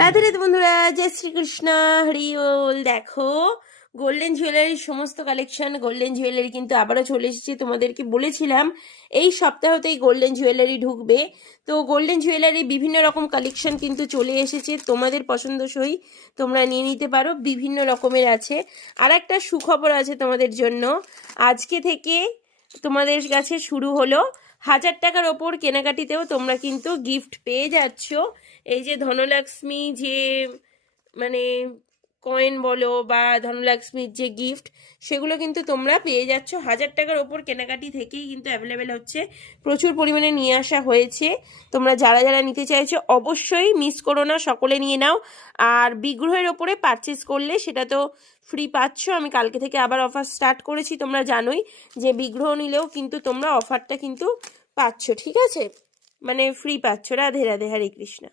রাধে রাধে বন্ধুরা, জয় শ্রীকৃষ্ণ, হরি বল। দেখো গোল্ডেন জুয়েলারির সমস্ত কালেকশন। গোল্ডেন জুয়েলারি কিন্তু আবারও চলে এসেছে। তোমাদেরকে বলেছিলাম এই সপ্তাহতেই গোল্ডেন জুয়েলারি ঢুকবে। তো গোল্ডেন জুয়েলারি বিভিন্ন রকম কালেকশন কিন্তু চলে এসেছে, তোমাদের পছন্দসই তোমরা নিয়ে নিতে পারো। বিভিন্ন রকমের আছে। আর একটা সুখবর আছে তোমাদের জন্য, আজকে থেকে তোমাদের কাছে শুরু হলো 1000 টাকার ওপর কেনাকাটিতেও তোমরা কিন্তু গিফট পেয়ে যাচ্ছ। এই যে ধনলক্ষ্মী যে মানে কয়েন বলো বা ধনলক্ষ্মীর যে গিফট, সেগুলো কিন্তু তোমরা পেয়ে যাচ্ছ 1000 টাকার ওপর কেনাকাটি থেকেই কিন্তু অ্যাভেলেবেল হচ্ছে। প্রচুর পরিমাণে নিয়ে আসা হয়েছে। তোমরা যারা যারা নিতে চাইছো অবশ্যই মিস করো না, সকলে নিয়ে নাও। আর বিগ্রহের ওপরে পারচেস করলে সেটা তো ফ্রি পাচ্ছ। আমি কালকে থেকে আবার অফার স্টার্ট করেছি, তোমরা জানোই যে বিগ্রহ নিলেও কিন্তু তোমরা অফারটা কিন্তু পাচ্ছ, ঠিক আছে? মানে ফ্রি পাচ্ছ। রাধে রাধে, হরে কৃষ্ণ।